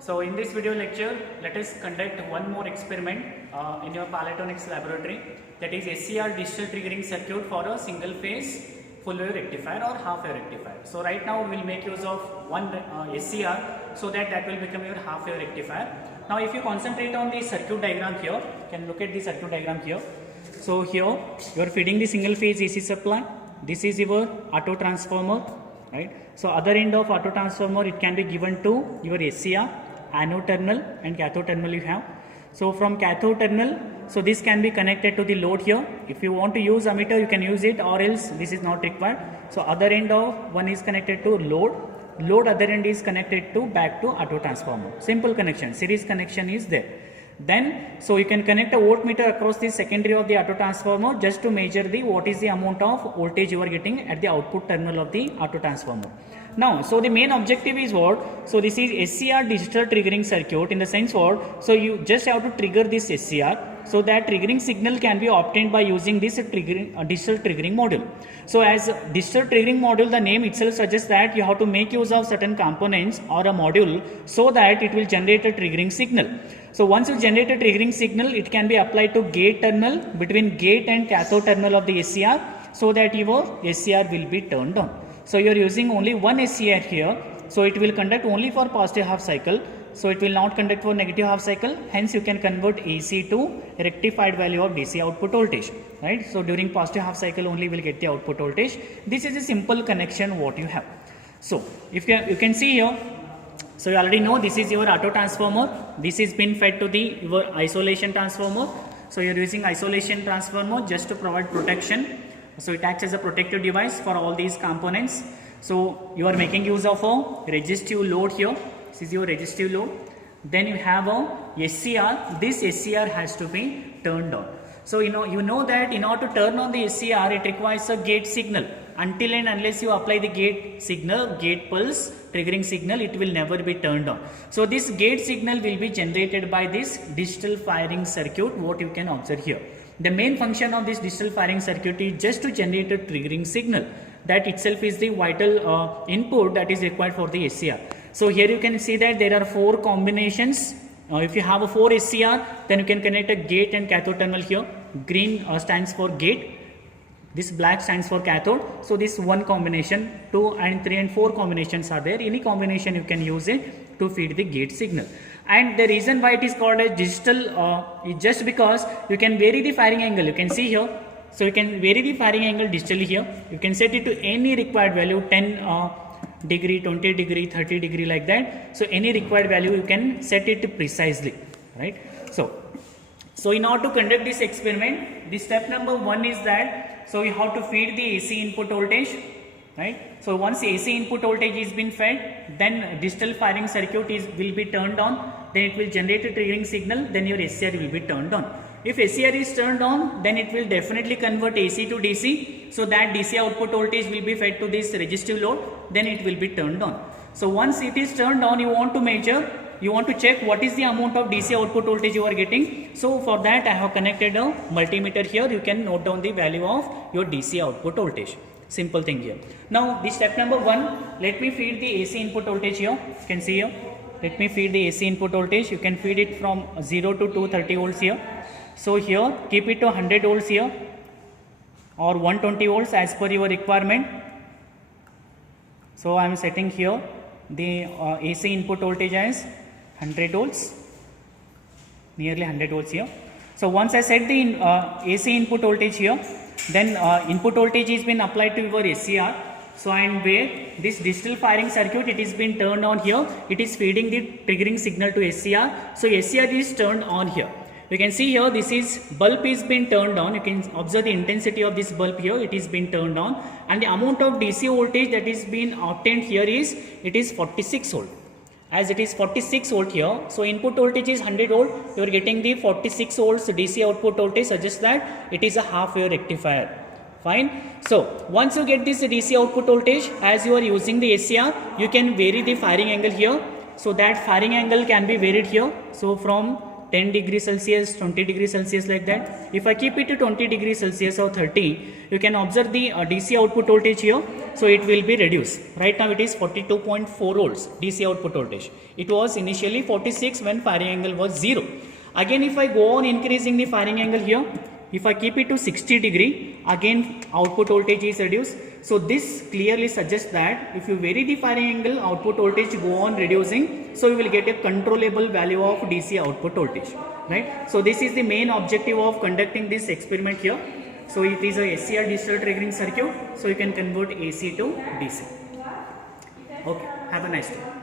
So in this video lecture, let us conduct one more experiment in your Palatonics laboratory, that is SCR digital triggering circuit for a single phase full wave rectifier or half wave rectifier. So right now we will make use of one SCR so that will become your half wave rectifier. Now if you concentrate on the circuit diagram here, you can look at the circuit diagram here. So here you are feeding the single phase AC supply. This is your auto transformer, right? So other end of auto transformer, it can be given to your SCR, anode terminal and cathode terminal you have. So from cathode terminal, so this can be connected to the load here. If you want to use ammeter, you can use it, or else this is not required. So other end of one is connected to load other end is connected to back to auto transformer. Simple connection, series connection is there. Then so you can connect a voltmeter across the secondary of the auto transformer just to measure what is the amount of voltage you are getting at the output terminal of the auto transformer. Now so the main objective is what? So this is SCR digital triggering circuit, in the sense what? So you just have to trigger this SCR, so that triggering signal can be obtained by using this digital triggering module. So as digital triggering module, the name itself suggests that you have to make use of certain components or a module so that it will generate a triggering signal. So once you generate a triggering signal, it can be applied to gate terminal, between gate and cathode terminal of the SCR, so that your SCR will be turned on. So you are using only one SCR here, so it will conduct only for positive half cycle, so it will not conduct for negative half cycle. Hence you can convert AC to rectified value of DC output voltage, right? So during positive half cycle only will get the output voltage. This is a simple connection what you have. So if you can see here, so you already know this is your auto transformer. This is been fed to your isolation transformer. So you are using isolation transformer just to provide protection. So it acts as a protective device for all these components. So you are making use of a resistive load here. This is your resistive load. Then you have a SCR. This SCR has to be turned on. So you know that in order to turn on the SCR, it requires a gate signal. Until and unless you apply the gate signal, gate pulse, triggering signal, it will never be turned on. So this gate signal will be generated by this digital firing circuit, what you can observe here. The main function of this digital firing circuit is just to generate a triggering signal. That itself is the vital input that is required for the SCR. So here you can see that there are 4 combinations. If you have a 4 SCR, then you can connect a gate and cathode terminal here. Green stands for gate. This black stands for cathode. So this one combination, 2 and 3 and 4 combinations are there. Any combination you can use it to feed the gate signal. And the reason why it is called as digital is just because you can vary the firing angle. You can see here. So you can vary the firing angle digitally here. You can set it to any required value, 10 degree, 20 degree, 30 degree, like that. So any required value you can set it precisely, right? So in order to conduct this experiment, the step number 1 is that, so you have to feed the AC input voltage, right? So once AC input voltage is been fed, then digital firing circuit will be turned on, then it will generate a triggering signal, then your SCR will be turned on. If SCR is turned on, then it will definitely convert AC to DC, so that DC output voltage will be fed to this resistive load, then it will be turned on. So once it is turned on, you want to check what is the amount of DC output voltage you are getting. So for that I have connected a multimeter here. You can note down the value of your DC output voltage. Simple thing here. Now this step number 1, let me feed the AC input voltage here. You can see here. Let me feed the AC input voltage. You can feed it from 0 to 230 volts here. So here keep it to 100 volts here, or 120 volts as per your requirement. So I am setting here the AC input voltage as 100 volts, nearly 100 volts here. So once I set the AC input voltage here, then input voltage is been applied to your SCR. So and where this digital firing circuit, it is been turned on here, it is feeding the triggering signal to SCR. So SCR is turned on here. You can see here, this is bulb is been turned on. You can observe the intensity of this bulb here, it is been turned on, and the amount of DC voltage that is been obtained here is, it is 46 volt. As it is 46 volt here, so input voltage is 100 volt, you are getting the 46 volts DC output voltage, suggests that it is a half wave rectifier. Fine. So once you get this DC output voltage, as you are using the SCR, you can vary the firing angle here. So that firing angle can be varied here. So from 10 degrees Celsius, 20 degrees Celsius, like that. If I keep it to 20 degrees Celsius or 30, you can observe the DC output voltage here. So it will be reduced. Right now it is 42.4 volts DC output voltage. It was initially 46 when firing angle was 0. Again, if I go on increasing the firing angle here, if I keep it to 60 degree, again output voltage is reduced. So this clearly suggests that if you vary the firing angle, output voltage go on reducing, so you will get a controllable value of DC output voltage, right? So this is the main objective of conducting this experiment here. So it is a SCR digital triggering circuit, so you can convert AC to DC. Okay, have a nice day.